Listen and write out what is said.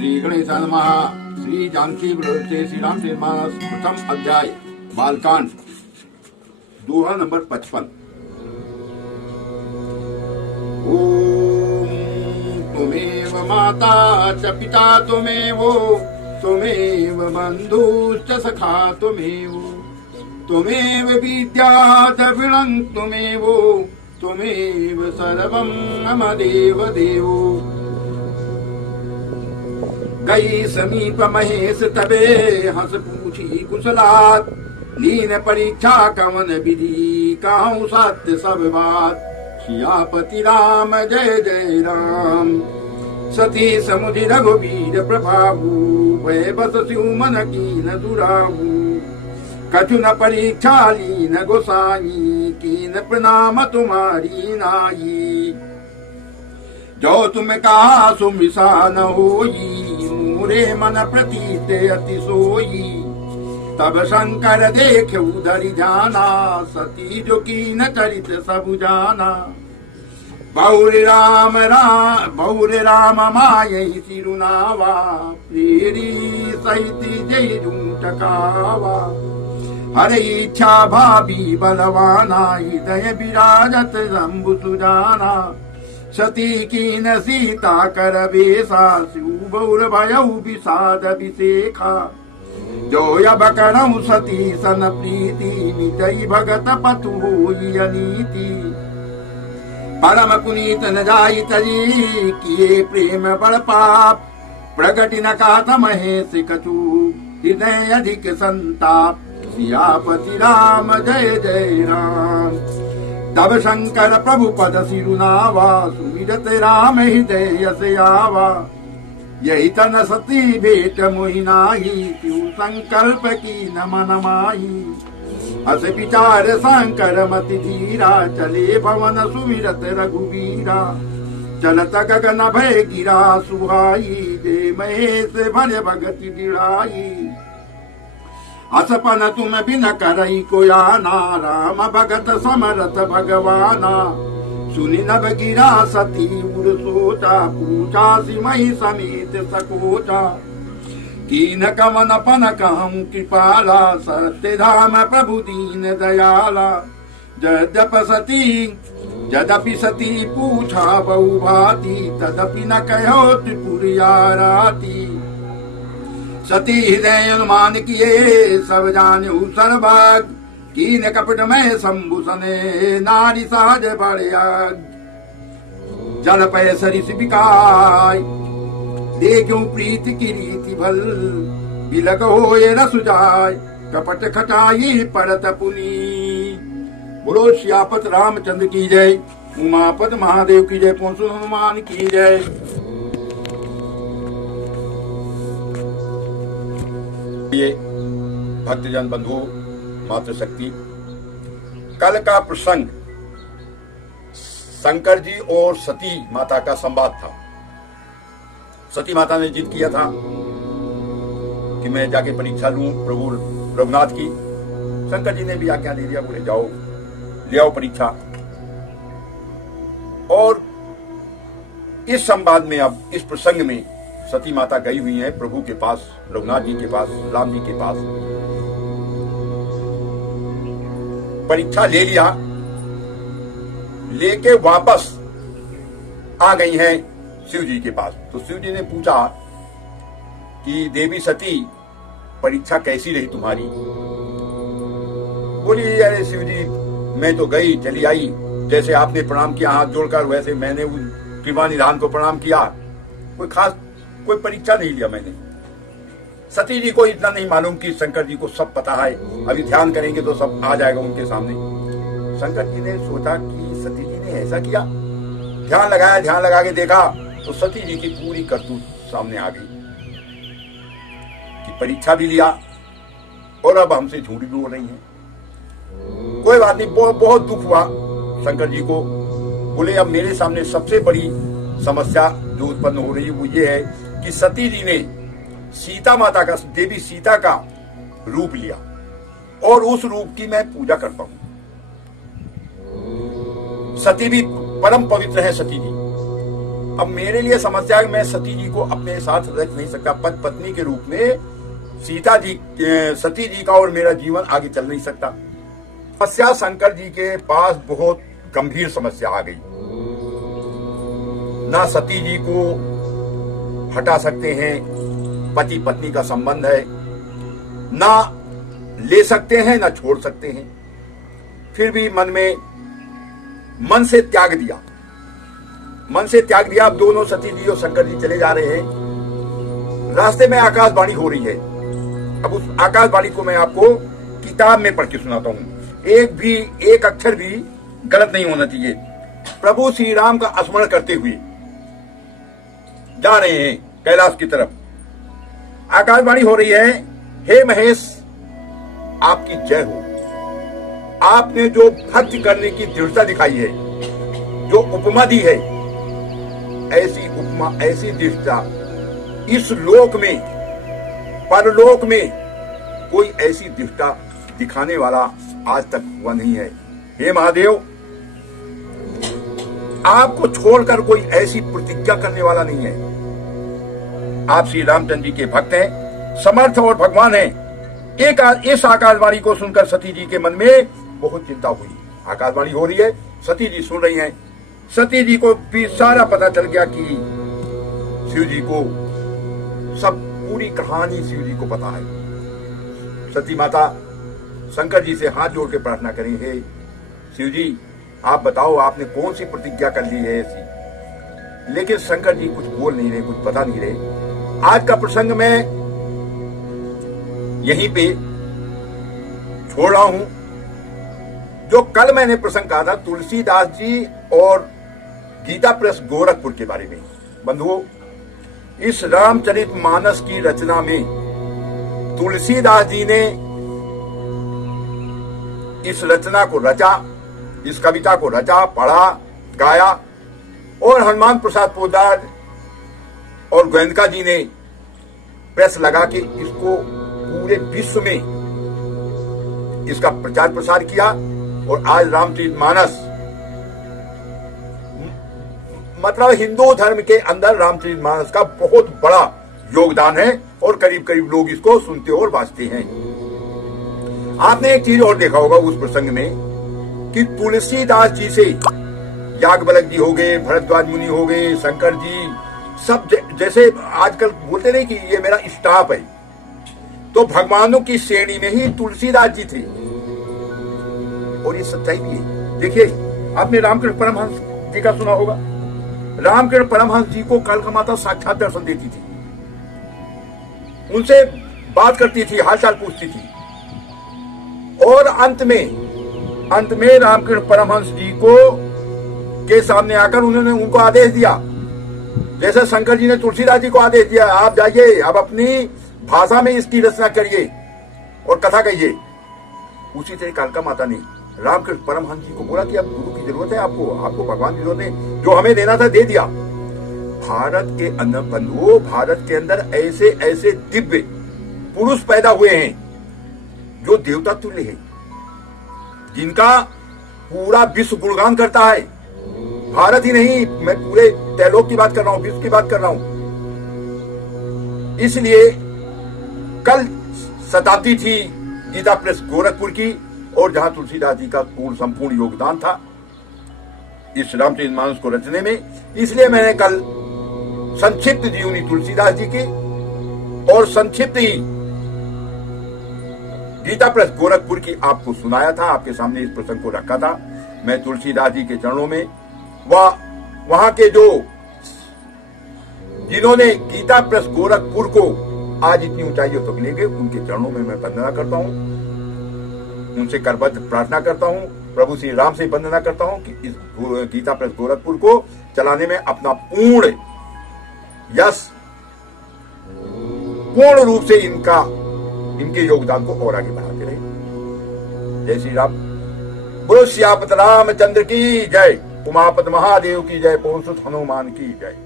श्री गणेशाय नमः। श्री जानकी से श्री रामचरितमानस प्रथम अध्याय बालकांड दोहा नंबर 55। ओम त्वमेव माता च पिता त्वमेव, त्वमेव बन्धुश्च सखा त्वमेव, त्वमेव विद्या च विणं त्वमेव, त्वमेव सर्वं मम देव देवो। गई समीप महेश तबे हंस पूछी कुशलात, लीन परीक्षा कवन विधि कहूँ सत्य सब बात। सियापति राम जय जय राम, सती समुझि रघुवीर प्रभावु, भय बस स्यु मन कीन दुराहु। कछु न परीक्षा लीन गोसाई, कीन प्रणाम तुम्हारी नाई। जो तुम कहा सो मिसा न होई, मुरे मन प्रतीत अति सोई। तब शंकर देख उधरि जाना, सती जो कीन चरित सब जाना। बहुर राम मायहि सिरुनावा, प्रेरी सहित जय झूठकावा। हर इच्छा भाभी बलवाना, हृदय विराजत जम्बु सुजाना। सती कीन सीता कर बेसा, बहुर भयउ विषाद विशेखा। जो यब करऊँ सती सन प्रीति, मिटई भगत पतु होई अनीति। परम पुनीत न जाई तजी, किए प्रेम बड़ पाप। प्रगति न कात महेश कछु, हृदय अधिक संताप। सियापति राम जय जय राम। तब शंकर प्रभु पद सिरुनावा, सुमिरत राम हृदय से आवा। यही तन सती भेट मोहि नाहि, क्यों संकल्प की न मन माही। अस विचार शंकर मति धीरा, चले भवन सुमिरत रघुवीरा। चलत गगन भय गिरा सुहाई, जय महेश भर भगति दिड़ाई। असपन तुम बिन करई कोयाना, राम भगत समरथ भगवाना। सुनि नभ गिरा सती उर सोचा, पूछा सिमहि समेत सकोचा। कीन कवन पन कहूँ कृपाला, सत्य धाम प्रभु दीन दयाला। यद्यपि सती पूछा बहु भांति, तदपि न कहो त्रिपुरिया राती। सती हृदय अनुमान किए, सब जान्यु सर्वज्ञ। कीन कपट में शंभु सने, नारी सहज बड़याग। जल पय सरिस बिकाय, देखूं प्रीति की रीति भल। बिलक होए रस जाय, कपट खटाई पड़त पुनी। बोलो सियापत रामचंद्र की जय, उमापत महादेव की जय, पहुंचो हनुमान की जय। भक्तजन बंधु मातृशक्ति, कल का प्रसंग शंकर जी और सती माता का संवाद था। सती माता ने जिद किया था कि मैं जाके परीक्षा लूं प्रभु रघुनाथ की। शंकर जी ने भी आज्ञा दे दिया, बोले जाओ ले आओ परीक्षा। और इस संवाद में, अब इस प्रसंग में सती माता गई हुई है प्रभु के पास, रघुनाथ जी के पास, राम जी के पास। परीक्षा ले लिया, लेके वापस आ गई हैं शिव जी के पास। तो शिव जी ने पूछा कि देवी सती परीक्षा कैसी रही तुम्हारी। बोली अरे शिव जी, मैं तो गई चली आई, जैसे आपने प्रणाम किया हाथ जोड़कर, वैसे मैंने उन कृपा निधान को प्रणाम किया। कोई खास कोई परीक्षा नहीं लिया मैंने। सती जी को इतना नहीं मालूम कि शंकर जी को सब पता है, अभी ध्यान करेंगे तो सब आ जाएगा उनके सामने। शंकर जी ने सोचा कि सती जी ने ऐसा किया, ध्यान लगाया, ध्यान लगा के देखा तो सती जी की पूरी करतूत सामने आ गई कि परीक्षा भी लिया और अब हमसे झूठ भी बोल रही है। कोई बात नहीं, बहुत दुख हुआ शंकर जी को। बोले अब मेरे सामने सबसे बड़ी समस्या जो उत्पन्न हो रही है वो ये है कि सती जी ने सीता माता का, देवी सीता का रूप लिया और उस रूप की मैं पूजा करता हूं। सती भी परम पवित्र है सती जी। अब मेरे लिए समस्या है, मैं सती जी को अपने साथ रख नहीं सकता। पति पत्नी के रूप में सती जी का और मेरा जीवन आगे चल नहीं सकता। समस्या शंकर जी के पास बहुत गंभीर समस्या आ गई। ना सती जी को हटा सकते हैं, पति पत्नी का संबंध है, ना ले सकते हैं ना छोड़ सकते हैं। फिर भी मन से त्याग दिया। अब दोनों सती जी और शंकर जी चले जा रहे हैं। रास्ते में आकाशवाणी हो रही है। अब उस आकाशवाणी को मैं आपको किताब में पढ़ के सुनाता हूं। एक अक्षर भी गलत नहीं होना चाहिए। प्रभु श्री राम का स्मरण करते हुए जा रहे हैं कैलाश की तरफ। आकाशवाणी हो रही है, हे महेश आपकी जय हो। आपने जो भक्ति करने की दृढ़ता दिखाई है, जो उपमा दी है, ऐसी उपमा ऐसी दृढ़ता इस लोक में परलोक में कोई ऐसी दृढ़ता दिखाने वाला आज तक हुआ नहीं है। हे महादेव, आपको छोड़कर कोई ऐसी प्रतिज्ञा करने वाला नहीं है। आप श्री रामचंद्र जी के भक्त हैं, समर्थ और भगवान हैं। इस आकाशवाणी को सुनकर सती जी के मन में बहुत चिंता हुई। आकाशवाणी हो रही है, सती जी सुन रही हैं। सती जी को भी सारा पता चल गया कि शिव जी को सब पूरी कहानी शिव जी को पता है। सती माता शंकर जी से हाथ जोड़ के प्रार्थना करें, हे शिव जी आप बताओ आपने कौन सी प्रतिज्ञा कर ली है ऐसी। लेकिन शंकर जी कुछ बोल नहीं रहे, कुछ बता नहीं रहे। आज का प्रसंग मैं यहीं पे छोड़ रहा हूं। जो कल मैंने प्रसंग कहा था तुलसीदास जी और गीता प्रेस गोरखपुर के बारे में। बंधुओं, इस रामचरितमानस की रचना में तुलसीदास जी ने इस रचना को रचा, इस कविता को रचा, पढ़ा, गाया और हनुमान प्रसाद पोद्दार और गोयनका जी ने प्रेस लगा के इसको पूरे विश्व में इसका प्रचार प्रसार किया। और आज रामचरितमानस मतलब हिंदू धर्म के अंदर रामचरितमानस का बहुत बड़ा योगदान है और करीब करीब लोग इसको सुनते और वाचते हैं। आपने एक चीज और देखा होगा उस प्रसंग में कि तुलसीदास जी से याज्ञवल्क्य जी हो गए, भरद्वाज मुनि हो गए, शंकर जी, सब जैसे आजकल बोलते नहीं कि ये मेरा स्टाफ है, तो भगवानों की श्रेणी में ही तुलसीदास जी थे। और ये सच्चाई भी है। देखिए, आपने रामकृष्ण परमहंस जी का सुना होगा। रामकृष्ण परमहंस जी को कालिका माता साक्षात दर्शन देती थी, उनसे बात करती थी, हालचाल पूछती थी। और अंत में रामकृष्ण परमहंस जी को के सामने आकर उन्होंने उनको आदेश दिया, जैसे शंकर जी ने तुलसीदास जी को आदेश दिया, आप जाइए अब अपनी भाषा में इसकी रचना करिए और कथा कहिए। उसी तरह कालिका माता ने रामकृष्ण परमहंस जी को बोला कि अब गुरु की जरूरत है, आपको भगवान की जरूरत है, जो हमें देना था दे दिया। भारत के अंदर बंधुओं, भारत के अंदर ऐसे ऐसे दिव्य पुरुष पैदा हुए हैं जो देवता तुल्य है, जिनका पूरा विश्व गुणगान करता है। भारत ही नहीं, मैं पूरे त्रैलोक की बात कर रहा हूं, विश्व की बात कर रहा हूं। इसलिए कल शताब्दी थी गीता प्रेस गोरखपुर की, और जहां तुलसीदास जी का पूर्ण संपूर्ण योगदान था इस रामचरितमानस को रचने में। इसलिए मैंने कल संक्षिप्त जीवनी तुलसीदास जी की और संक्षिप्त ही गीता प्रेस गोरखपुर की आपको सुनाया था, आपके सामने इस प्रसंग को रखा था। मैं तुलसीदास जी के चरणों में वहां के जो जिन्होंने गीता प्रेस गोरखपुर को आज इतनी ऊंचाइयों तक ले गए, उनके चरणों में मैं वंदना करता हूं, उनसे करबद्ध प्रार्थना करता हूं, प्रभु श्री राम से वंदना करता हूं कि इस गीता प्रेस गोरखपुर को चलाने में अपना पूर्ण यश, पूर्ण रूप से इनके योगदान को और आगे बढ़ाते रहे। जय श्री राम। बोलो सियापत रामचंद्र की जय, उमापत महादेव की जय, पवन सुत हनुमान की जय।